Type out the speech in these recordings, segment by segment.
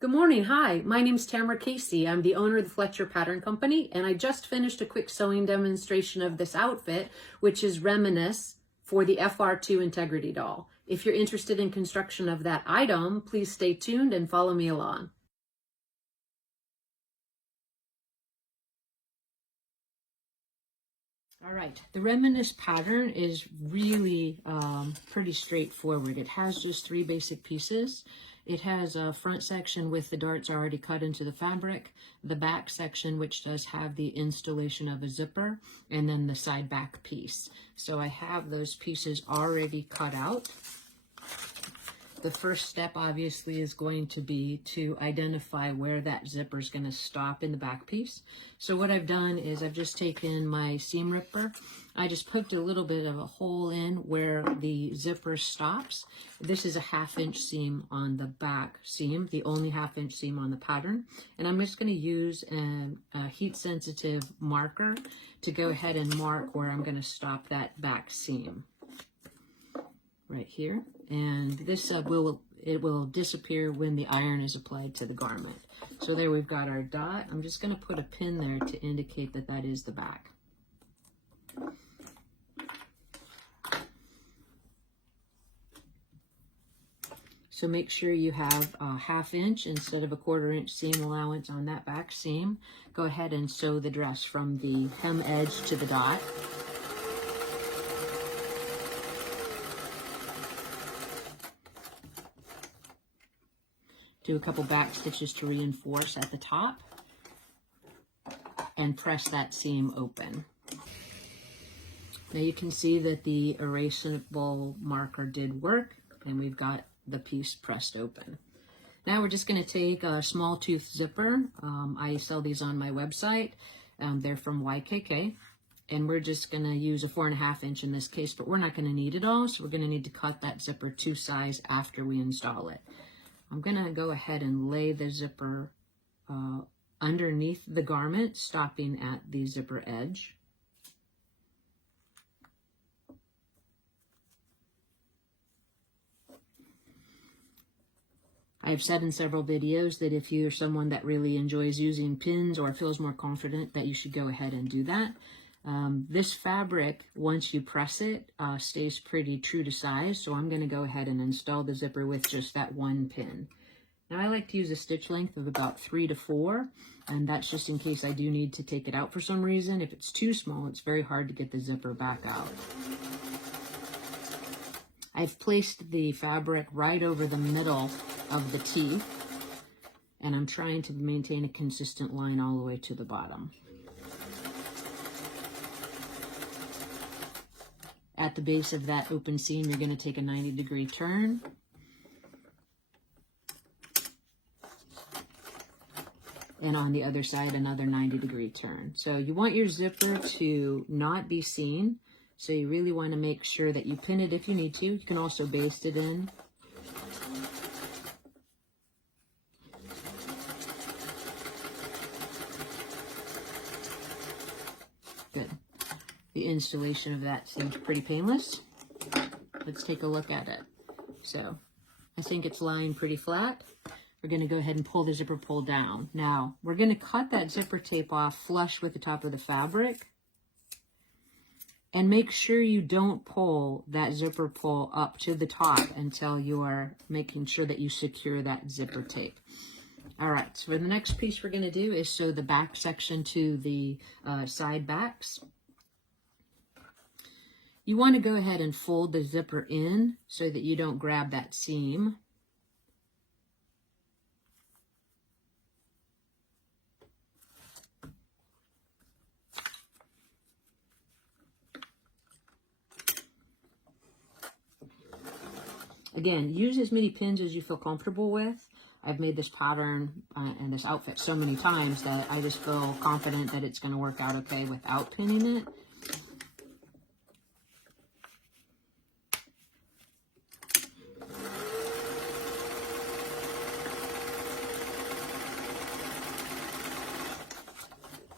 Good morning. Hi, my name's Tamara Casey. I'm the owner of the Fletcher Pattern Company, and I just finished a quick sewing demonstration of this outfit, which is Reminisce for the FR2 Integrity doll. If you're interested in construction of that item, please stay tuned and follow me along. All right, the Reminisce pattern is really pretty straightforward. It has just 3 basic pieces. It has a front section with the darts already cut into the fabric, the back section which does have the installation of a zipper, and then the side back piece. So I have those pieces already cut out. The first step obviously is going to be to identify where that zipper is going to stop in the back piece. So what I've done is I've just taken my seam ripper. I just poked a little bit of a hole in where the zipper stops. This is a 1/2 inch seam on the back seam, the only 1/2 inch seam on the pattern. And I'm just going to use a heat sensitive marker to go ahead and mark where I'm going to stop that back seam. Right here, and this will disappear when the iron is applied to the garment. So there we've got our dot. I'm just going to put a pin there to indicate that that is the back. So make sure you have a 1/2 inch instead of a 1/4 inch seam allowance on that back seam. Go ahead and sew the dress from the hem edge to the dot. Do a couple back stitches to reinforce at the top and press that seam open. Now you can see that the erasable marker did work, and we've got the piece pressed open. Now we're just going to take a small tooth zipper. I sell these on my website. They're from YKK, and we're just going to use a 4.5 inch in this case, but we're not going to need it all, so we're going to need to cut that zipper to size after we install it. I'm going to go ahead and lay the zipper underneath the garment, stopping at the zipper edge. I've said in several videos that if you're someone that really enjoys using pins or feels more confident, that you should go ahead and do that. This fabric, once you press it, stays pretty true to size, so I'm going to go ahead and install the zipper with just that 1 pin. Now I like to use a stitch length of about 3 to 4, and that's just in case I do need to take it out for some reason. If it's too small, it's very hard to get the zipper back out. I've placed the fabric right over the middle of the teeth, and I'm trying to maintain a consistent line all the way to the bottom. At the base of that open seam, you're going to take a 90-degree turn. And on the other side, another 90-degree turn. So you want your zipper to not be seen. So you really want to make sure that you pin it if you need to. You can also baste it in. Good. The installation of that seems pretty painless. Let's take a look at it. So I think it's lying pretty flat. We're going to go ahead and pull the zipper pull down. Now, we're going to cut that zipper tape off flush with the top of the fabric. And make sure you don't pull that zipper pull up to the top until you are making sure that you secure that zipper tape. All right, so for the next piece we're going to do is sew the back section to the side backs. You want to go ahead and fold the zipper in so that you don't grab that seam. Again, use as many pins as you feel comfortable with. I've made this pattern and this outfit so many times that I just feel confident that it's going to work out okay without pinning it.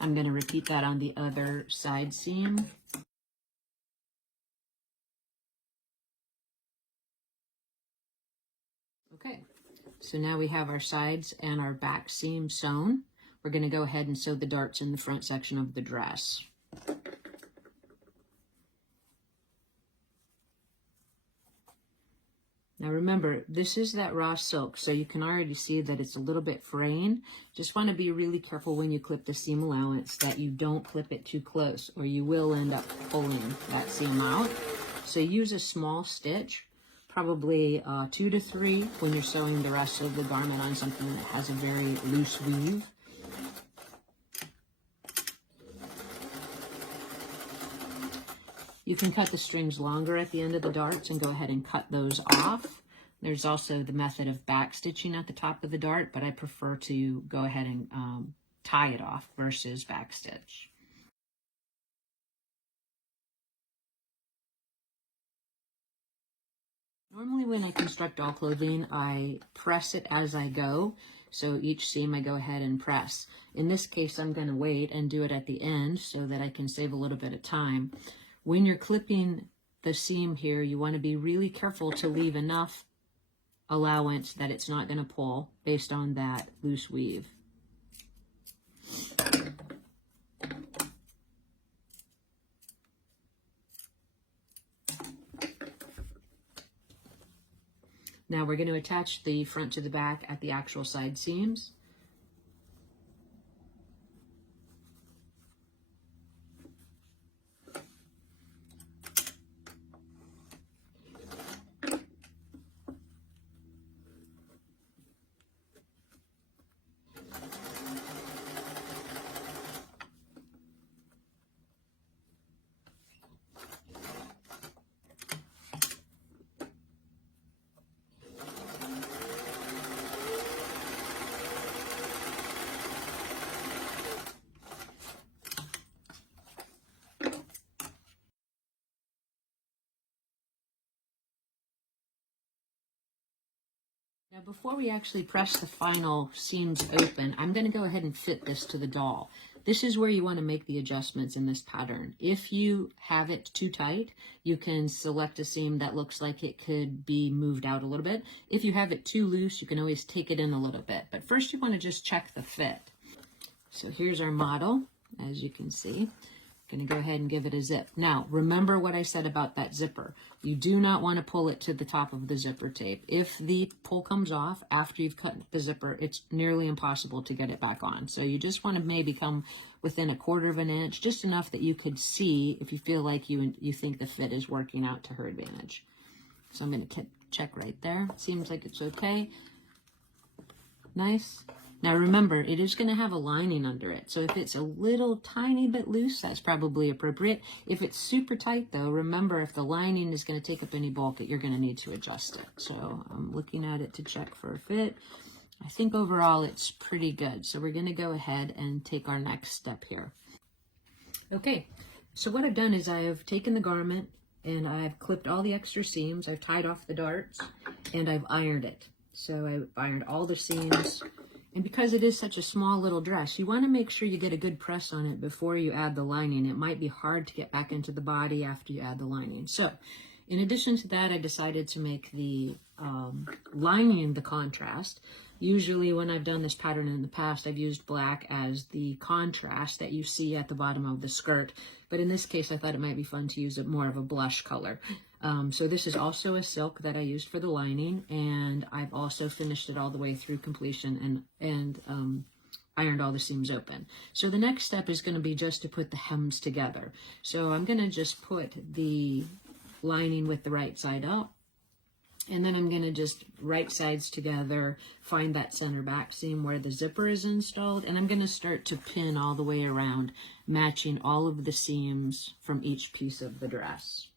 I'm going to repeat that on the other side seam. Okay, So now we have our sides and our back seam sewn. We're going to go ahead and sew the darts in the front section of the dress. Now remember, this is that raw silk, so you can already see that it's a little bit fraying. Just want to be really careful when you clip the seam allowance that you don't clip it too close, or you will end up pulling that seam out. So use a small stitch, probably 2 to 3 when you're sewing the rest of the garment on something that has a very loose weave. You can cut the strings longer at the end of the darts and go ahead and cut those off. There's also the method of back stitching at the top of the dart, but I prefer to go ahead and tie it off versus back stitch. Normally when I construct all clothing, I press it as I go. So each seam I go ahead and press. In this case, I'm going to wait and do it at the end so that I can save a little bit of time. When you're clipping the seam here, you want to be really careful to leave enough allowance that it's not going to pull based on that loose weave. Now we're going to attach the front to the back at the actual side seams. Now before we actually press the final seams open, I'm going to go ahead and fit this to the doll. This is where you want to make the adjustments in this pattern. If you have it too tight, you can select a seam that looks like it could be moved out a little bit. If you have it too loose, you can always take it in a little bit. But first you want to just check the fit. So here's our model, as you can see. Going to go ahead and give it a zip. Now, remember what I said about that zipper. You do not want to pull it to the top of the zipper tape. If the pull comes off after you've cut the zipper, it's nearly impossible to get it back on. So you just want to maybe come within 1/4 of an inch, just enough that you could see if you feel like you think the fit is working out to her advantage. So I'm going to check right there. Seems like it's okay. Nice. Now remember, it is going to have a lining under it. So if it's a little tiny bit loose, that's probably appropriate. If it's super tight though, remember if the lining is going to take up any bulk, you're going to need to adjust it. So I'm looking at it to check for a fit. I think overall it's pretty good. So we're going to go ahead and take our next step here. Okay, so what I've done is I have taken the garment and I've clipped all the extra seams. I've tied off the darts and I've ironed it. So I've ironed all the seams. And because it is such a small little dress, you want to make sure you get a good press on it before you add the lining. It might be hard to get back into the body after you add the lining. So in addition to that, I decided to make the lining the contrast. Usually when I've done this pattern in the past, I've used black as the contrast that you see at the bottom of the skirt. But in this case, I thought it might be fun to use more of a blush color. So this is also a silk that I used for the lining, and I've also finished it all the way through completion and ironed all the seams open. So the next step is going to be just to put the hems together. So I'm going to just put the lining with the right side up, and then I'm going to just right sides together, find that center back seam where the zipper is installed, and I'm going to start to pin all the way around, matching all of the seams from each piece of the dress.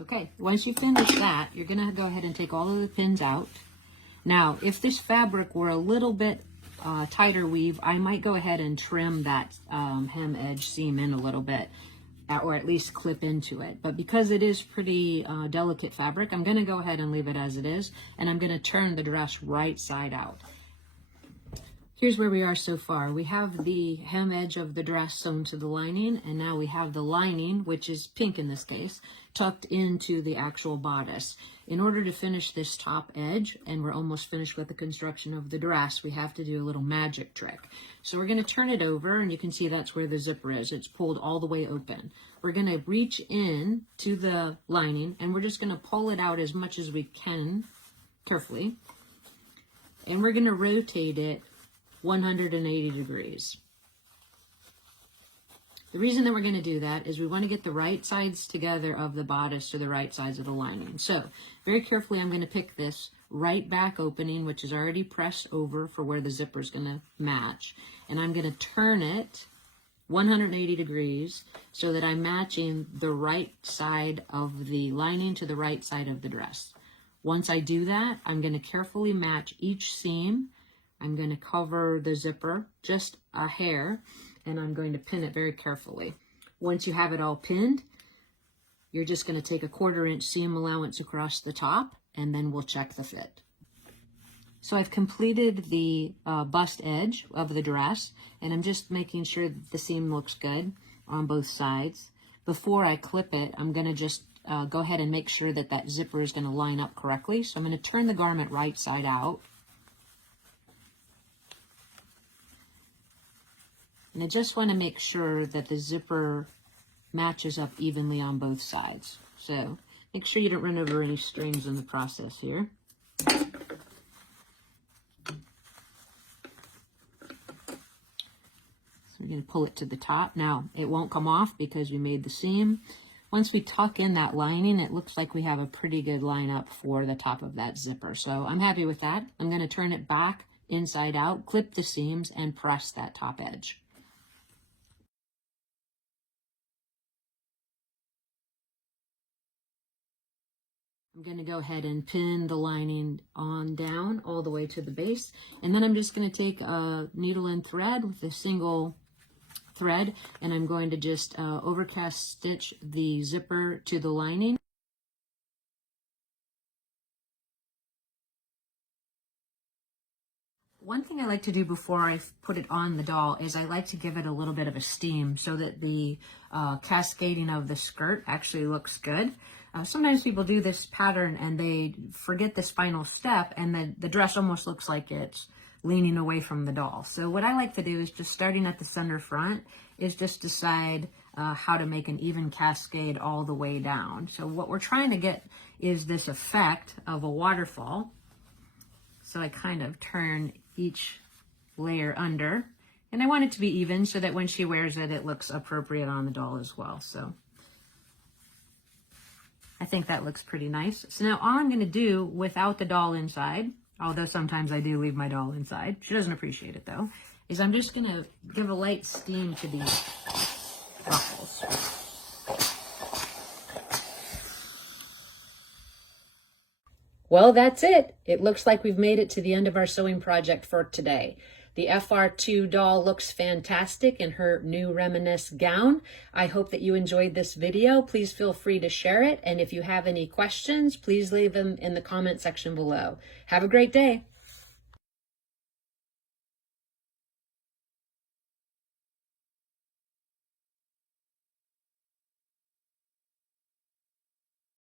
Okay, once you finish that, you're going to go ahead and take all of the pins out. Now, if this fabric were a little bit tighter weave, I might go ahead and trim that hem edge seam in a little bit, or at least clip into it. But because it is pretty delicate fabric, I'm going to go ahead and leave it as it is, and I'm going to turn the dress right side out. Here's where we are so far. We have the hem edge of the dress sewn to the lining, and now we have the lining, which is pink in this case, tucked into the actual bodice. In order to finish this top edge, and we're almost finished with the construction of the dress, we have to do a little magic trick. So we're going to turn it over, and you can see that's where the zipper is. It's pulled all the way open. We're going to reach in to the lining, and we're just going to pull it out as much as we can, carefully. And we're going to rotate it 180 degrees. The reason that we're going to do that is we want to get the right sides together of the bodice to the right sides of the lining. So very carefully, I'm going to pick this right back opening, which is already pressed over for where the zipper is going to match. And I'm going to turn it 180 degrees so that I'm matching the right side of the lining to the right side of the dress. Once I do that, I'm going to carefully match each seam. I'm going to cover the zipper just a hair, and I'm going to pin it very carefully. Once you have it all pinned, you're just going to take a 1/4 inch seam allowance across the top, and then we'll check the fit. So I've completed the bust edge of the dress, and I'm just making sure that the seam looks good on both sides. Before I clip it, I'm going to just go ahead and make sure that that zipper is going to line up correctly. So I'm going to turn the garment right side out. And I just want to make sure that the zipper matches up evenly on both sides. So make sure you don't run over any strings in the process here. So we're going to pull it to the top. Now, it won't come off because we made the seam. Once we tuck in that lining, it looks like we have a pretty good line up for the top of that zipper. So I'm happy with that. I'm going to turn it back inside out, clip the seams, and press that top edge. I'm going to go ahead and pin the lining on down all the way to the base. And then I'm just going to take a needle and thread with a single thread, and I'm going to just overcast stitch the zipper to the lining. One thing I like to do before I put it on the doll is I like to give it a little bit of a steam so that the cascading of the skirt actually looks good. Sometimes people do this pattern and they forget this final step, and the dress almost looks like it's leaning away from the doll. So what I like to do is, just starting at the center front, is just decide how to make an even cascade all the way down. So what we're trying to get is this effect of a waterfall. So I kind of turn each layer under, and I want it to be even so that when she wears it, it looks appropriate on the doll as well. So I think that looks pretty nice. So now all I'm going to do without the doll inside, although sometimes I do leave my doll inside, she doesn't appreciate it though, is I'm just going to give a light steam to these ruffles. Well, that's it. It looks like we've made it to the end of our sewing project for today. The FR2 doll looks fantastic in her new Reminisce gown. I hope that you enjoyed this video. Please feel free to share it. And if you have any questions, please leave them in the comment section below. Have a great day.